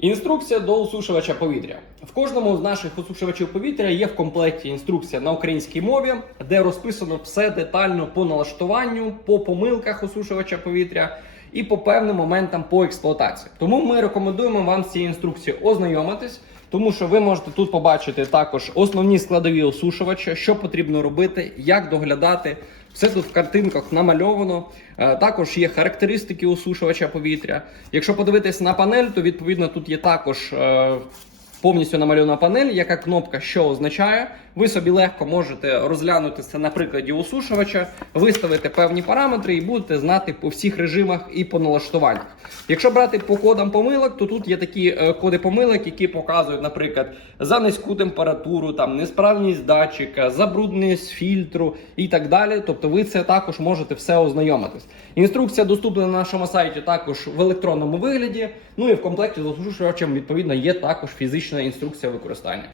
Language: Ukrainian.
Інструкція до осушувача повітря. В кожному з наших осушувачів повітря є в комплекті інструкція на українській мові, де розписано все детально по налаштуванню, по помилках осушувача повітря і по певним моментам по експлуатації. Тому ми рекомендуємо вам з цією інструкцією ознайомитись, тому що ви можете тут побачити також основні складові осушувача, що потрібно робити, як доглядати. Все тут в картинках намальовано. Е, Також є характеристики осушувача повітря. Якщо подивитись на панель, то відповідно тут є також е, повністю намальована панель, яка кнопка що означає. Ви собі легко можете розглянути це на прикладі осушувача, виставити певні параметри і будете знати по всіх режимах і по налаштуваннях. Якщо брати по кодам помилок, то тут є такі е, коди помилок, які показують, наприклад, за низьку температуру, там несправність датчика, забрудненість фільтру і так далі. Тобто ви це також можете все ознайомитись. Інструкція доступна на нашому сайті також в електронному вигляді. Ну і в комплекті з осушувачем відповідно є також фізична інструкція використання.